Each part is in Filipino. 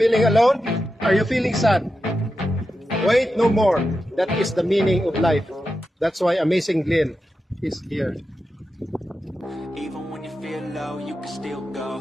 feeling alone? Are you feeling sad? Wait no more. That is the meaning of life. That's why Amazing Glenn is here. Even when you feel low, you can still go.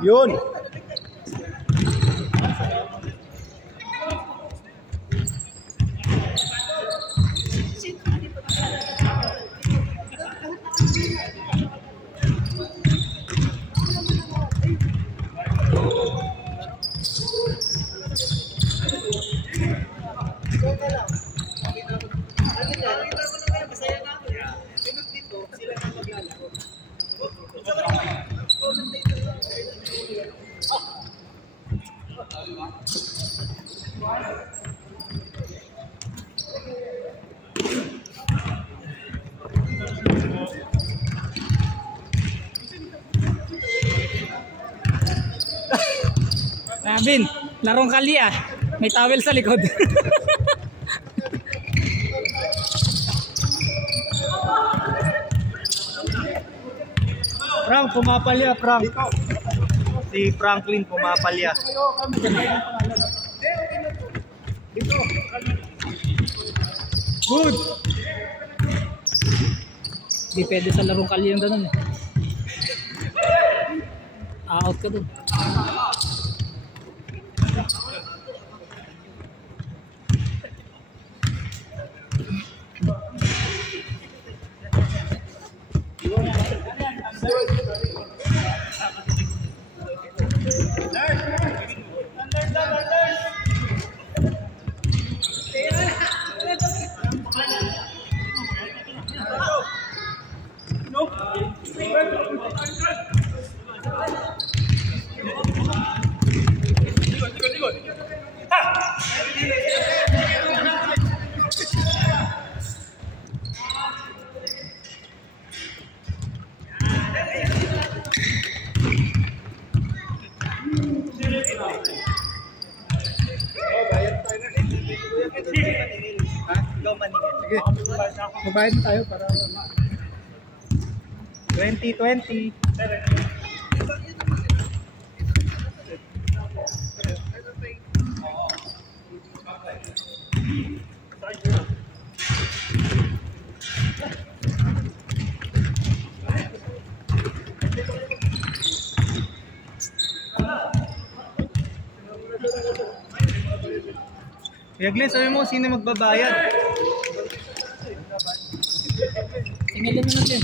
Yun. Bin, larong kali ah. May towel sa likod. Frank, pumapalya, Frank. Si Franklin pumapalya. Good. Di pwede sa larong kali yung ganun eh. Out ka dun. Magbayad na tayo para 2020. Kuya Glenn, sabi mo sino magbabayad? Tingnan mo natin.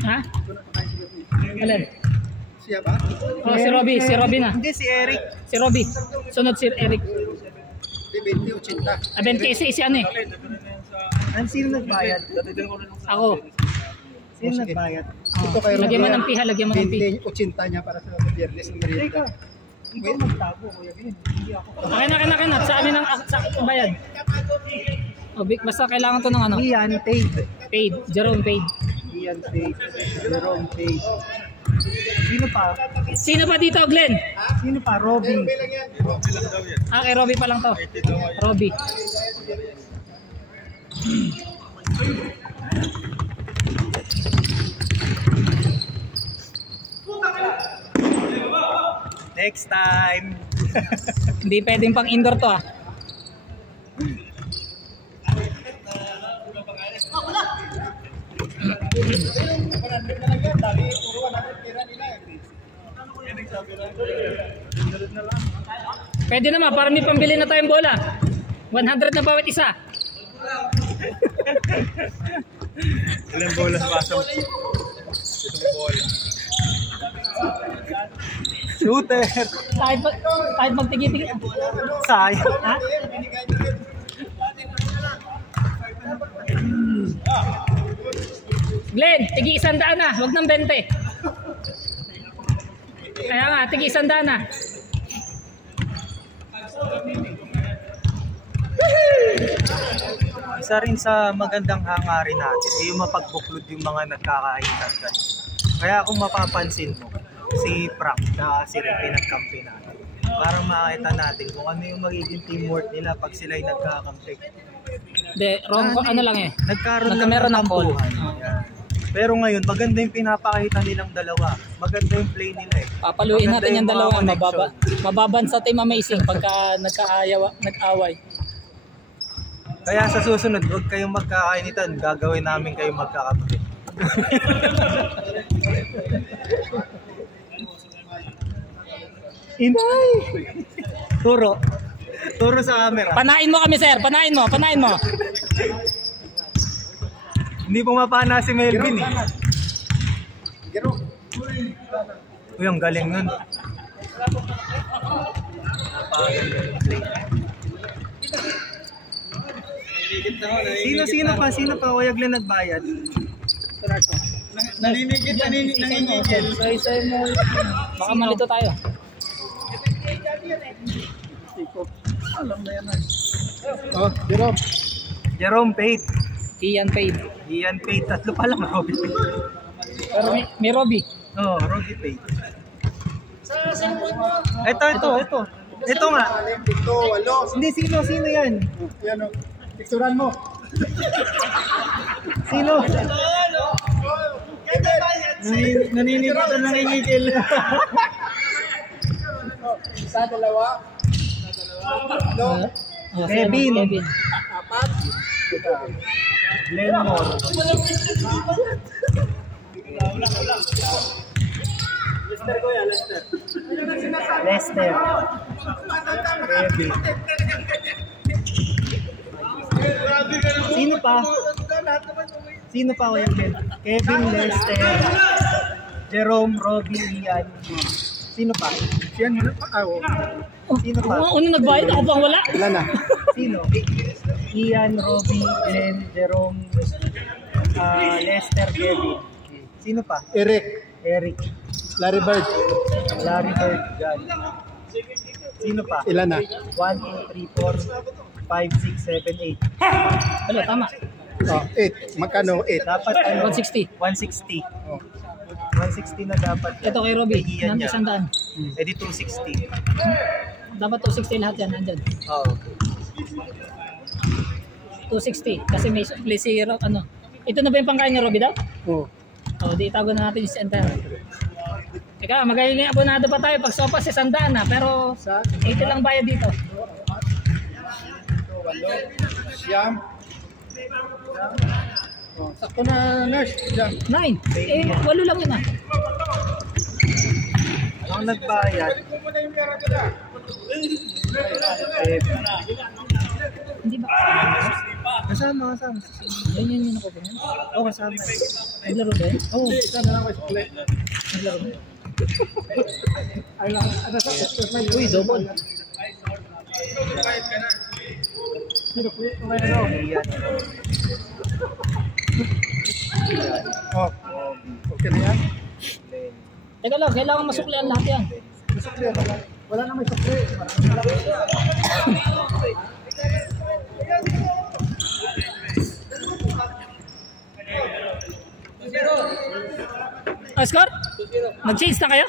Ha? Alin? siya ba? Oh, si Robby. Si Robby na. Hindi, si Eric. Si Robby. Sunod si Eric. 20-80. 20 si ano eh. Sino nagbayad? Ako. Sino nagbayad? Ito kay Robby. Lagyan mo ng piha, lagyan mo ng piha. 20-80 niya para sa Biyernes ng merienda. Ikaw magtago, Kuya Glenn. Hindi ako. Okay na. Sa amin ang bayad. Oh, basta kailangan to ng ano? Ian paid. Paid. Jerome paid. Ian paid. Jerome paid. Sino pa? Sino pa dito, Glenn? Sino pa? Robby. Ah, kay Robby pa lang to. Robby. Next time. Hindi pwedeng pang indoor to ah. Pwede naman, para may pambili na tayong bola. 100 na bawat isa. Ilang bolas pasok. Shooter. Kahit magtigi-tigi. Sayang. Ha? Glenn, tigi 100 na, wag ng 20. Kaya nga, tigi 100 na. Isa rin sa magandang hangarin natin ay yung mapagbuklod yung mga nagkakaintan. Kaya kung mapapansin mo, si Frank na si Rick pinagkampi natin. Parang makakita natin kung ano yung magiging teamwork nila pag sila'y nagkakampi. De, wrong ko, ano lang eh. Nagkaroon Nagkameron lang ng call. Yan. Pero ngayon, maganda yung pinapakita nilang dalawa. Maganda yung play nila eh. Papaluin Maganda natin yung mga dalawa. connection. Mababan sa Team Amazing pagka nag-away. Kaya sa susunod, huwag kayong magkakainitan. Gagawin namin kayong magkakampi. Inay! Turo. Turo sa camera. Panain mo kami, sir. Panain mo. Hindi pumapana si Melvin eh. Gero. Uy, ang galing nun. Sino pa? Wayag lang nagbayad. Naninigil. Say mo. Baka malito tayo. Oh, Gero. Jerome Pate. Ian Pade. Ian Pate. Tatlo pa lang. Robby Pate. Pero may Robby. Oo, Robby Pate. Ito. Ito nga. Ito, walo. Hindi, sino yan? Yan o. Picturan mo. Sino? Naninigil na nangingigil. Isa, dalawa. Tatlo. Kevin. Apat. Glenmore. Lester. Kevin. Sino pa Kuya Ken? Kevin, Lester, Jerome, Robby, Ian. Sino pa? Yan mo na pa. Sino pa? Ano nagbayad? Ako pang wala. Ilan na? Sino? Ian, Robby, Glenn, Jerome, Lester, Kevin. Sino pa? Eric. Eric, Larry Bird. Larry Bird, John. Sino pa? Ilan na? 1, 2, 3, 4, 5, 6, 7, 8. Wala, tama. Oh, 8. Magkano 8? Dapat ano? 160. 160. Oh. 160 na dapat. Ito kay Robby. Kay Ian Nandun niya. 100. Eh di 260. Dapat 260 lahat yan. Nandyan. Oh, okay. 260. Kasi may place zero. Ano. Ito na ba yung pangkain ni Robby daw? Oh. O, di itago na natin yung center. Ika, magiging abonado pa tayo pag sopa si Sandaan na. Pero 80 lang bayad dito. Siyam. Oh, sakto na, nurse. Siyam. 9. Eh, 8 lang yun ah. Ang nagbayad. Hindi ba? Kasama. Yun ako ba? Oo, kasama. Naglaro ba yun? Oo. Isa na lang ako play. Naglaro ba? Ay lang. Ano sa exercise? Uy, double. Sino po yun? May ano? Iyan. Oh. Okay na yan? Teka lang, kailangan masuklian lahat yan. Sukli ano lang? Wala na may sukli. Score? Mag-change na kayo?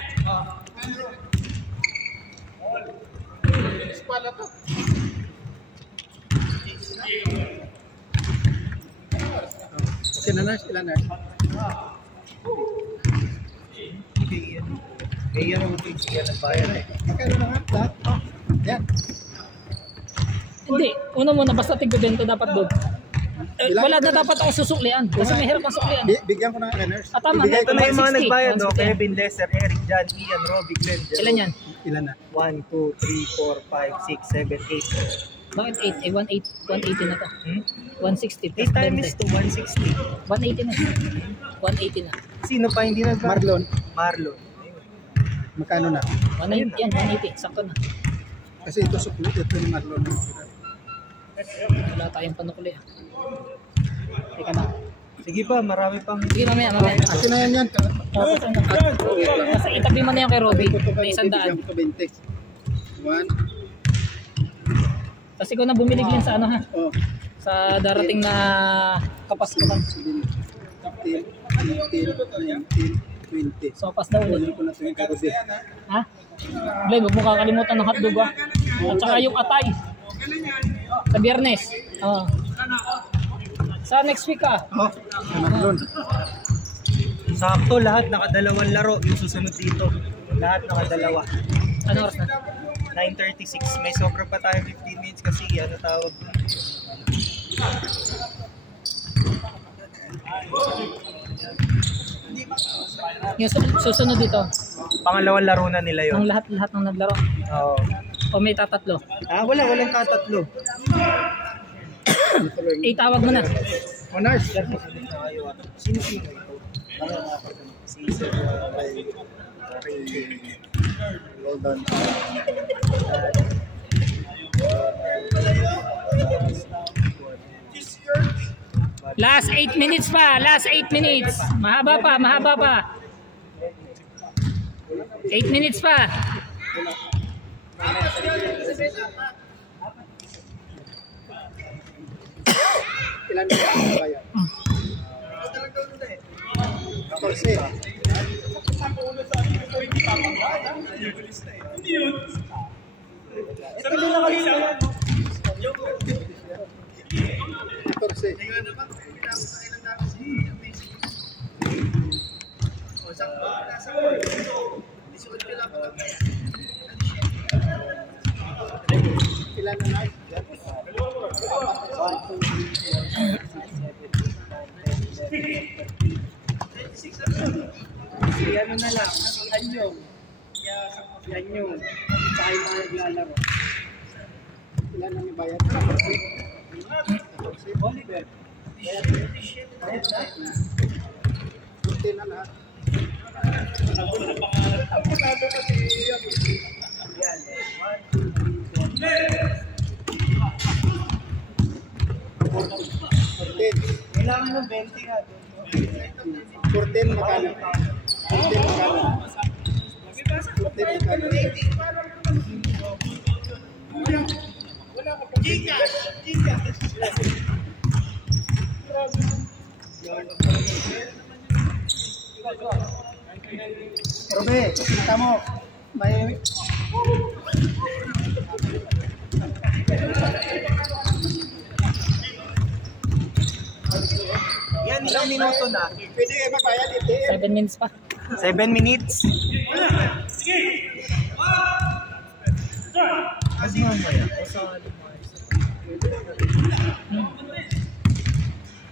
Okay na, nurse. Ilan, nurse? Iyan ang page. Iyan ang bayad eh. Magkano na nga? Lahat? Oh. Yan. Hindi. Una muna, basta tig-bento dapat doon. wala na dapat ako susuklian. Kasi may hirap ang suklian. Bigyan ko ng nurse. Tama, Ibigay Ito na yung mga 160, nagbayad, no? 160. Kevin Lesser, Eric, John, Ian, Robbie, Glenn, Jerome. Ilan yan? Ilan na? 1, 2, 3, 4, 5, 6, 7, 8. Bakit 8? Eh, 180 na to. 160 plus 8 times 20. 2, 160. 180 na. 180 na. Sino pa hindi nagbayad? Marlon, Marlon. magkano na? 180 yan, 180. Sakto na. Kasi ito sukli, ito yung Marlon. Wala tayong panukuli. Teka na. Sige pa, marami pang... Sige, mamaya. Kasi na yan yan. Kasi itabi mo na yung kay Robby. May 100. Bigyan ko 20. 1. Kasi ko na bumili din sa ano ha. Oh. Sa darating na kapaskuhan. 17, 18, 19, 20. Sopas daw ulit. Kunin ko na ito yung karobi. Ha? Blay, huwag mo kakalimutan ng hotdog ha. At saka yung atay. Sa Biyernes. Oh. Sa next week ha. Oh, Marlon. Sakto, lahat nakadalawang laro. Yung susunod dito. Lahat nakadalawa. Ano oras na? 9:36. May sobra pa tayo 15 minutes kasi ano tawag. Yung susunod dito. Pangalawang laro na nila Ang yun. lahat ng naglaro. Oo. O may tatatlo. Walang tatatlo. Itawag mo na. Oh, nurse. Sino ito? Si Sir Well done. Last 8 minutes pa. Last 8 minutes. Mahaba pa. 8 minutes pa. Ilan na ang bayad? 14. Ilan na night? Si ano na lang, si Anyong. Si Anyong. Tsaka yung mga naglalaro. Ilan na may bayad? Oliver. Bayad na? 14 na lahat. Kailangan ng 20 nga doon. 14 magkano? 14 magkano? 14 magkano? Robe, kita mo. May... Yan, ilang minuto na? Pwede kayo magbayad, hindi. 7 minutes pa. 7 minutes. Mas mamaya.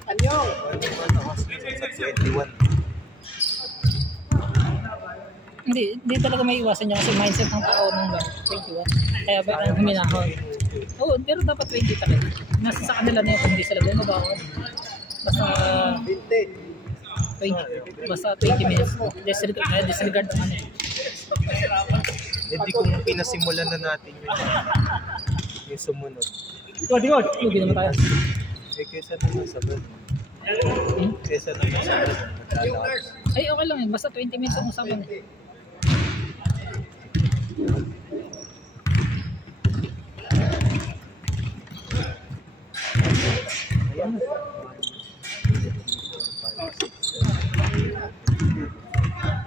Anyong! Sa 21. Hindi talaga may iwasan niya kasi mindset ng tao nung 21. Kaya ba ang huminahon? Oo, pero dapat 20 talaga. Nasa sa kanila na yung kung hindi sila bumabawon. Basta 20. Basta 20 minutes. Disregard naman eh. Hindi kung pinasimulan na natin yung sumunod. Lugi naman tayo. Kesa naman sa bed. Kesa naman sa bed. Ay, okay lang yun. Basta 20 minutes ang usapan eh.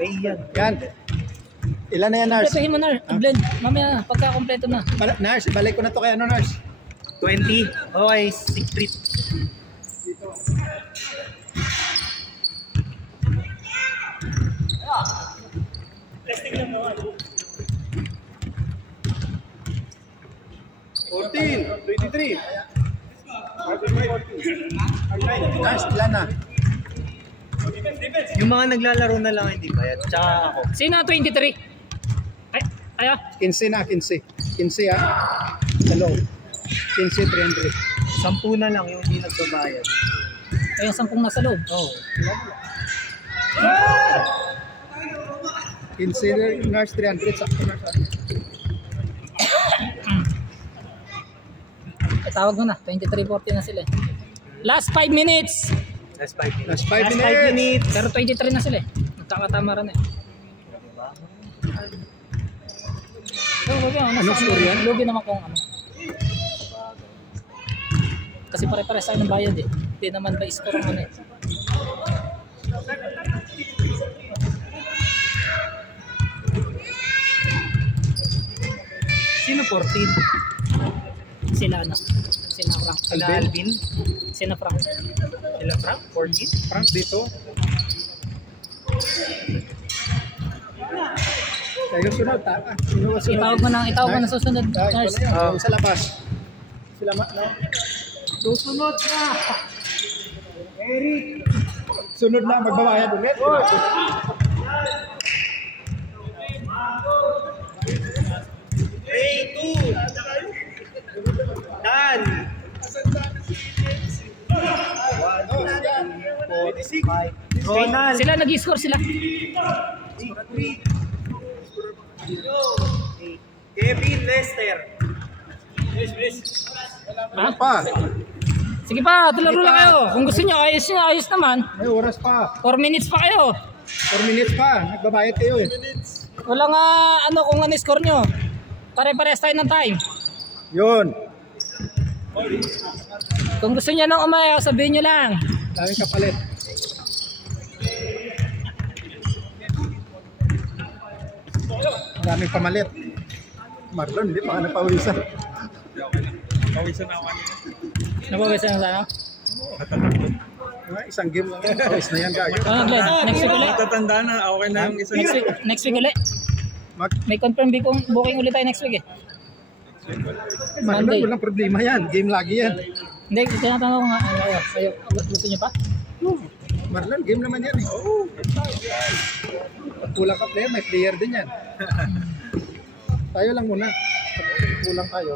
Ay, yan. Yan. Ilan na yan, nurse? Kompletuhin mo na. Blend. Mamaya, pagka kompleto na. Nurse, ibalik ko na to kay ano, nurse? 20. Okay, 6 trip. Testing lang naman. 14, 23. Last, Lana. Yung mga naglalaro na lang hindi bayad. Tsaka ako. Sino ang 23? Ay, ayo. 15 na, 15. 15 ah. Hello. 15, 300. 10 na lang yung hindi nagbabayad. Ay, yung 10 nasa loob. Oo. 15 nurse, 300. Sakto na siya. Tawag mo na, 23:40 na sila. Last 5 minutes. Last 5 minutes. Last 5 Last minutes. 5 minutes. Pero 23 na sila eh. Nagkakatama rin eh. So, lugi ako. Anong score yan? Lugi naman kung ano. Kasi pare-pares tayo ng bayad eh. Hindi naman ba score ang ano eh. Sino 14? Sila ano? Sina Frank. Sila Alvin? Sina Frank. Sila Frank? 14? Frank dito. Tayo sunod, taka. Itawag mo na susunod. Nurse. Sa labas. Sila no? Susunod na! Eric! Sunod na, magbabayad ulit. Ray 2! Dan! 46! Ronald! Sila nag-score sila. Kevin Lester! Ha? Pa, Sige pa, tularo lang kayo. Kung gusto nyo, ayos naman. may oras pa. 4 minutes pa kayo. 4 minutes pa. Nagbabayad kayo eh. Wala nga ano kung ano score nyo. Pare-pares tayo ng time. Yun. Kung gusto nyo nang umayaw, sabihin nyo lang. Daming kapalit. Daming pamalit. Marlon, hindi pa ka napawisan. Nabawisan na ano? Isang game lang yan. Pawis na yan, gago. Ano, Glenn? Next week ulit? Tatanda na, okay na yung isa. Next week ulit? May confirm booking ulit tayo next week eh. Marlon, Monday. walang problema yan. Game lagi yan. Hindi, tinatanong ko nga. Ayaw. Gusto nyo pa? Marlon, game naman yan eh. Oh. Pag kulang ka player, may player din yan. Tayo lang muna. Pag kulang tayo.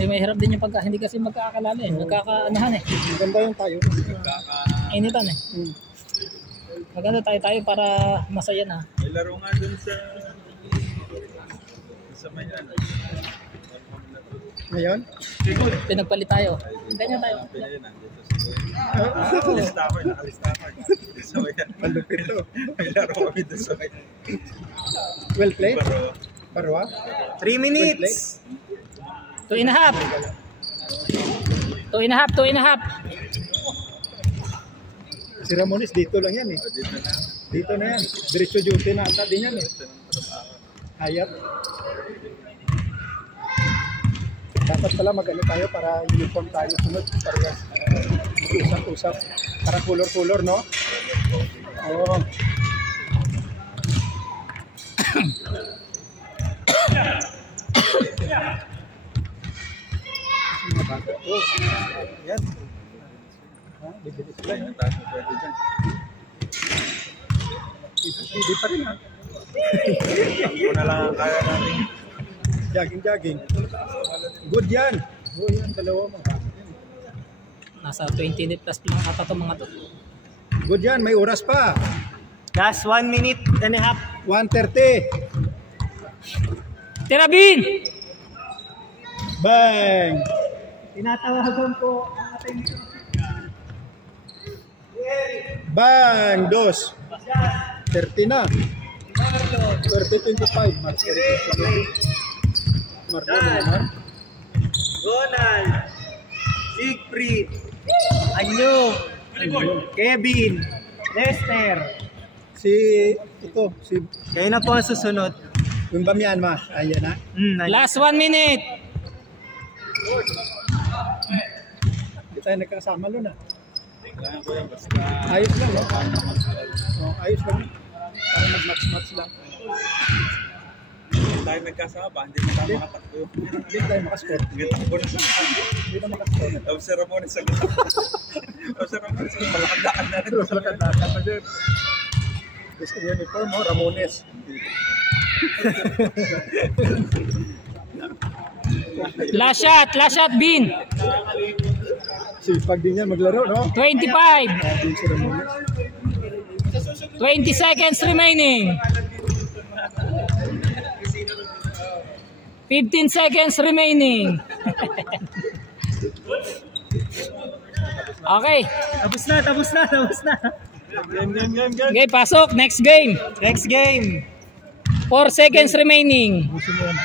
Eh, may hirap din yung pagka. Hindi kasi magkakakalala eh. Magkakaanahan eh. Maganda yung tayo. Initan eh. Maganda tayo para masaya na. May laro nga dun sa may ano. Ngayon? Pinagpalit tayo. Ganyan tayo. Nakalista ako. Sa may ano. Malupit to. May laro kami dun sa may Well played. baro. Barwa. 3 minutes! 2.5. 2.5. Si Ramones dito lang yan eh. Dito na. Dito na yan. Diretso duty na ata din yan eh. Hayat. Dapat pala mag-ano tayo para uniform tayo sunod. Parehas. Mag-usap-usap. Parang color-color, no? Oo. Oh, yan. Ha? Bibilis sila. Ayun, taas na pwede dyan. Hindi pa rin ha. Ito na lang ang kaya natin. Jogging. Good yan. Oh, yan. Dalawa mo. Nasa 20 plus lang ata itong mga to. Good yan. May oras pa. Last 1 minute and a half. 1:30. Tirabin! Bang! Tinatawagan ko ang ating Bang! 2. 30 na. 30-25. Marlon naman. Ronald, Siegfried, Anyo, Kevin, Lester. Si Kayo na po ang susunod. yung Bamianma. Ayan na. Last 1 minute. Hindi tayo nagkasama nun ah. Kailangan ko yan basta. Ayos lang. No? Oh, ayos lang. Para mag-match-match lang. Hindi tayo nagkasama, hindi na tayo makatakbo. Hindi tayo makascore. Hindi takbo na sa Hindi na makascore. Observe mo na sa Basta naman, malakad-lakad na rin. Malakad-lakad pa dyan. Gusto niya uniform mo, Ramones. Last shot, Bin. Sipag din niya maglaro, no? 25. Din si Ramones. 20 seconds remaining. 15 seconds remaining. Okay. Tapos na. Game. Okay, pasok. Next game. Next game. 4 seconds remaining. Gusto mo yan.